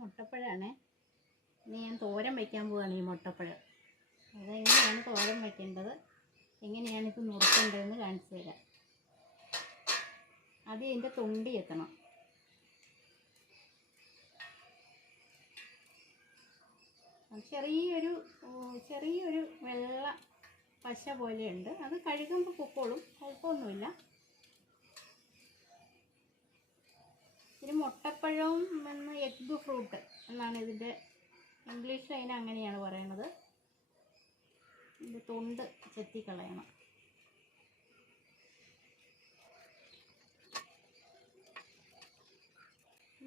മുട്ടപ്പഴമാണ്. ഇനി ഞാൻ തോരൻ വയ്ക്കാൻ പോവുകയാണ് ഈ മുട്ടപ്പഴം. അതെങ്ങനെയാണ് തോരൻ വയ്ക്കേണ്ടത്, എങ്ങനെയാണിത് നുറുക്കേണ്ടതെന്ന് കാണിച്ചു തരാം. ആദ്യം ഇതിൻ്റെ തൊണ്ടി എത്തണം. ചെറിയൊരു വെള്ള പശ പോലെയുണ്ട്. അത് കഴുകുമ്പോൾ പൊക്കോളും, കുഴപ്പമൊന്നുമില്ല. ഇത് മുട്ടപ്പഴവും എഗ്ഗ് ഫ്രൂട്ട് എന്നാണ് ഇതിൻ്റെ ഇംഗ്ലീഷിൽ അതിന് അങ്ങനെയാണ് പറയണത്. ഇതിൻ്റെ തൊണ്ട് ചെത്തിക്കളയണം.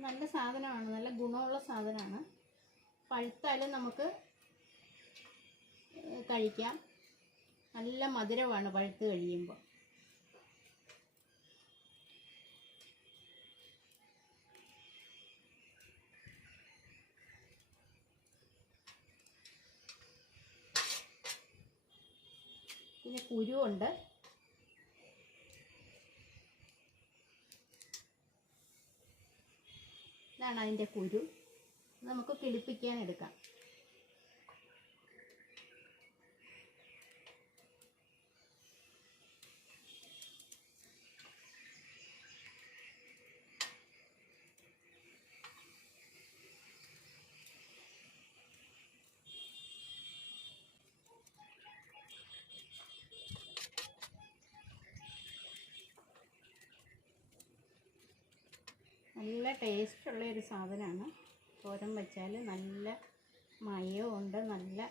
നല്ല സാധനമാണ്, നല്ല ഗുണമുള്ള സാധനമാണ്. പഴുത്താലും നമുക്ക് കഴിക്കാം. നല്ല മധുരമാണ് പഴുത്ത് കഴിയുമ്പോൾ. പിന്നെ കുരുവുണ്ട്. ഇതാണ് അതിൻ്റെ കുരു. നമുക്ക് കിളിപ്പിക്കാൻ എടുക്കാം. നല്ല ടേസ്റ്റുള്ളൊരു സാധനമാണ്. തോരൻ വെച്ചാൽ നല്ല മയവും ഉണ്ട്. നല്ല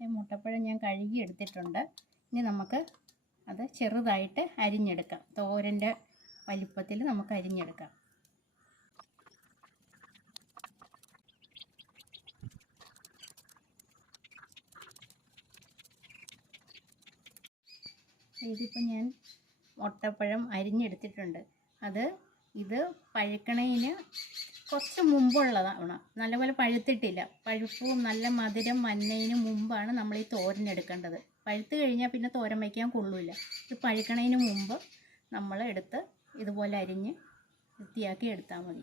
മുട്ടപ്പഴം ഞാൻ കഴുകി എടുത്തിട്ടുണ്ട്. ഇനി നമുക്ക് അത് ചെറുതായിട്ട് അരിഞ്ഞെടുക്കാം. തോരൻ്റെ വലിപ്പത്തിൽ നമുക്ക് അരിഞ്ഞെടുക്കാം. ഇതിപ്പോൾ ഞാൻ മുട്ടപ്പഴം അരിഞ്ഞെടുത്തിട്ടുണ്ട്. ഇത് പഴുക്കണതിന് കുറച്ച് മുമ്പുള്ളതാണ്. നല്ലപോലെ പഴുത്തിട്ടില്ല. പഴുപ്പും നല്ല മധുരം വന്നതിന് മുമ്പാണ് നമ്മൾ ഈ തോരൻ എടുക്കേണ്ടത്. പഴുത്ത് കഴിഞ്ഞാൽ പിന്നെ തോരൻ വയ്ക്കാൻ കൊള്ളില്ല. ഇത് പഴുക്കണതിന് മുമ്പ് നമ്മൾ എടുത്ത് ഇതുപോലെ അരിഞ്ഞ് വൃത്തിയാക്കി എടുത്താൽ മതി.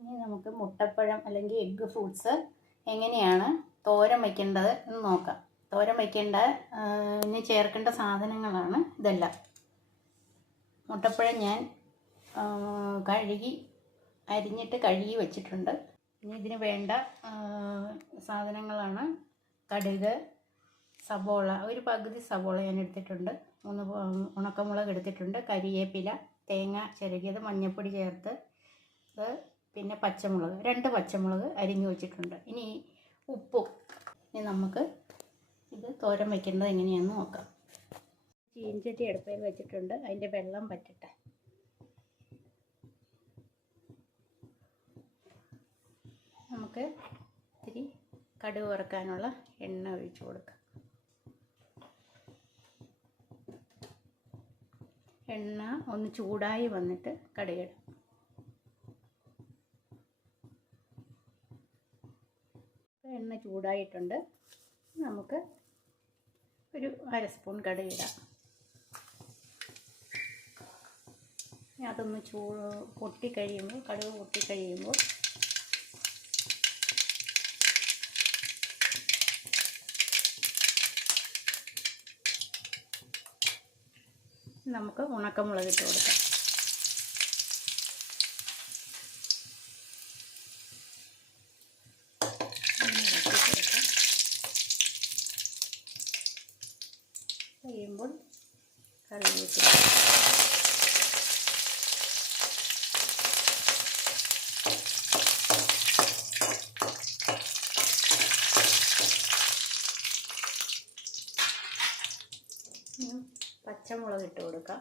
ഇനി നമുക്ക് മുട്ടപ്പഴം അല്ലെങ്കിൽ എഗ്ഗ് ഫ്രൂട്ട്സ് എങ്ങനെയാണ് തോരൻ വയ്ക്കേണ്ടത് എന്ന് നോക്കാം. തോരൻ വയ്ക്കേണ്ട ഇനി ചേർക്കേണ്ട സാധനങ്ങളാണ് ഇതെല്ലാം. മുട്ടപ്പഴം ഞാൻ അരിഞ്ഞിട്ട് കഴുകി വെച്ചിട്ടുണ്ട്. ഇനി ഇതിന് വേണ്ട സാധനങ്ങളാണ് കടുക്, സബോള, ഒരു പകുതി സബോള ഞാൻ എടുത്തിട്ടുണ്ട്, 3 ഉണക്കമുളക് എടുത്തിട്ടുണ്ട്, കരിവേപ്പില, തേങ്ങ ചിരകിയത്, മഞ്ഞൾപ്പൊടി ചേർത്ത്, പിന്നെ പച്ചമുളക് 2 പച്ചമുളക് അരിഞ്ഞു വെച്ചിട്ടുണ്ട്. ഇനി ഉപ്പും. ഇനി നമുക്ക് ഇത് തോരൻ വയ്ക്കേണ്ടത് എങ്ങനെയാണെന്ന് നോക്കാം. ചീൻചട്ടി അടുപ്പയിൽ വെച്ചിട്ടുണ്ട്. അതിൻ്റെ വെള്ളം പറ്റട്ടെ. നമുക്ക് ഇത്തിരി കടുക് വറുക്കാനുള്ള എണ്ണ ഒഴിച്ചു കൊടുക്കാം. എണ്ണ ഒന്ന് ചൂടായി വന്നിട്ട് കടുകിടാം. എണ്ണ ചൂടായിട്ടുണ്ട്. നമുക്ക് ഒരു 1/2 സ്പൂൺ കടുകിടാം. അതൊന്ന് പൊട്ടിക്കഴിയുമ്പോൾ, കടുക് പൊട്ടിക്കഴിയുമ്പോൾ നമുക്ക് ഉണക്കമുളക് ഇട്ട് കൊടുക്കാം. കഴിയുമ്പോൾ കറിവേപ്പില, പച്ചമുളക് ഇട്ട് കൊടുക്കാം.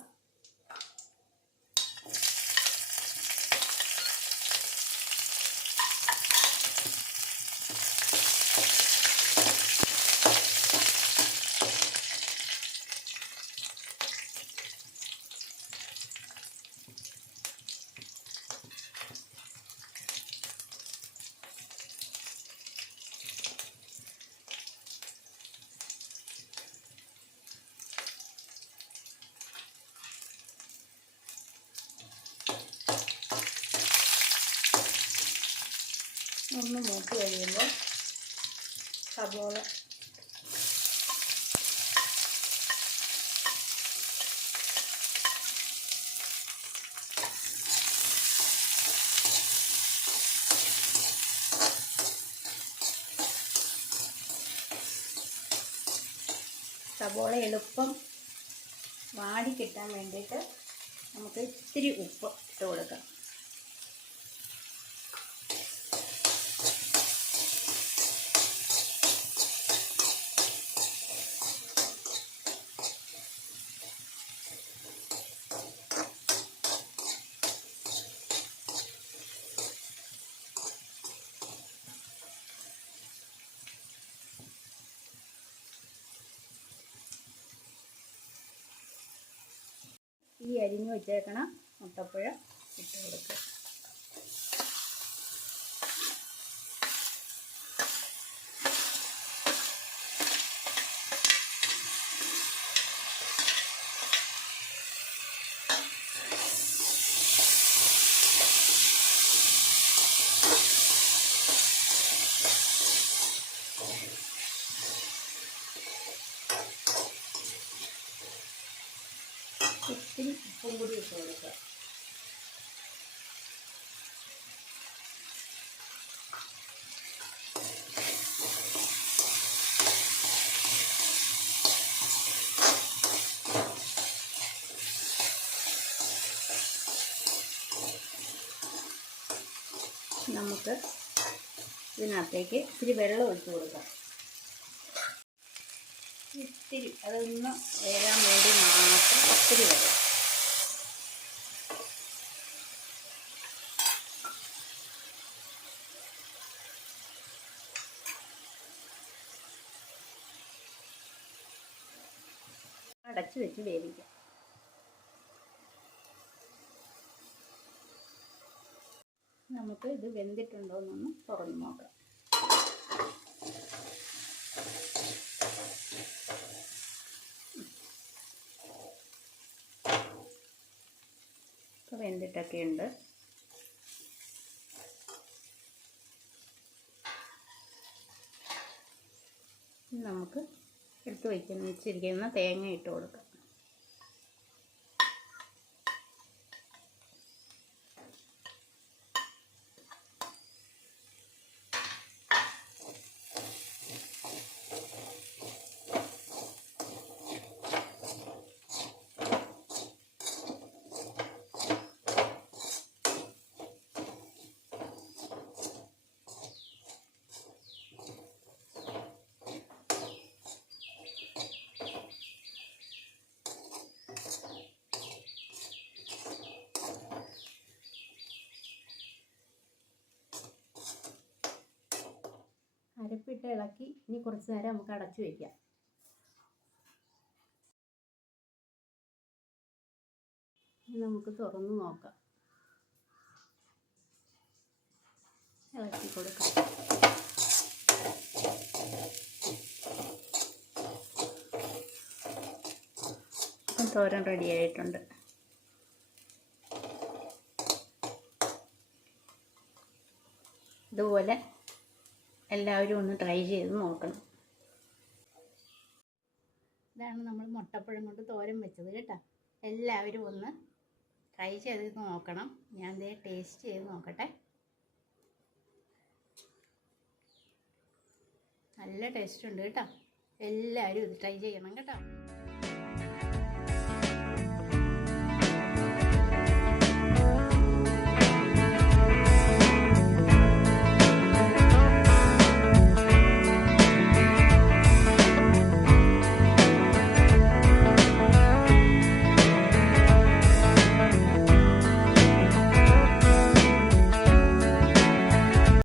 ഒന്ന് മൂത്ത് കഴിയുമ്പോൾ സബോള എളുപ്പം വാടി കിട്ടാൻ വേണ്ടിയിട്ട് നമുക്ക് ഇത്തിരി ഉപ്പ് ഇട്ട് കൊടുക്കാം. ഈ അരിഞ്ഞ് വെച്ചേക്കണ മുട്ടപ്പഴം ഇട്ട് കൊടുക്കുക. ഇത്തിരി ഉപ്പും കൂടി ഇട്ട് കൊടുക്കുക. നമുക്ക് ഇതിനകത്തേക്ക് ഇത്തിരി വെള്ളം ഒഴിച്ച് കൊടുക്കാം. ഇത്തിരി അതൊന്ന് വേകാൻ വേണ്ടി മാത്രം ഇത്തിരി വെള്ളം. അടച്ച് വെച്ച് വേവിക്കാം. നമുക്ക് ഇത് വെന്തിട്ടുണ്ടോ എന്നൊന്ന് തുറന്ന് നോക്കാം. ഇപ്പോൾ വെന്തിട്ടൊക്കെ ഉണ്ട്. നമുക്ക് എടുത്ത് വെച്ചിരിക്കുന്ന തേങ്ങ ഇട്ട് കൊടുക്കാം. അരപ്പിട്ട് ഇളക്കി ഇനി കുറച്ച് നേരം നമുക്ക് അടച്ചു വയ്ക്കാം. നമുക്ക് തുറന്ന് നോക്കാം. ഇളക്കി കൊടുക്കാം. തോരൻ റെഡി ആയിട്ടുണ്ട്. ഇതുപോലെ എല്ലാവരും ഒന്ന് ട്രൈ ചെയ്ത് നോക്കണം. ഇതാണ് നമ്മൾ മുട്ടപ്പഴം കൊണ്ട് തോരൻ വെച്ചത് കേട്ടോ. എല്ലാവരും ഒന്ന് ട്രൈ ചെയ്ത് നോക്കണം. ഞാൻ ദേ ടേസ്റ്റ് ചെയ്ത് നോക്കട്ടെ. നല്ല ടേസ്റ്റ് ഉണ്ട് കേട്ടോ. എല്ലാവരും ഇത് ട്രൈ ചെയ്യണം കേട്ടോ.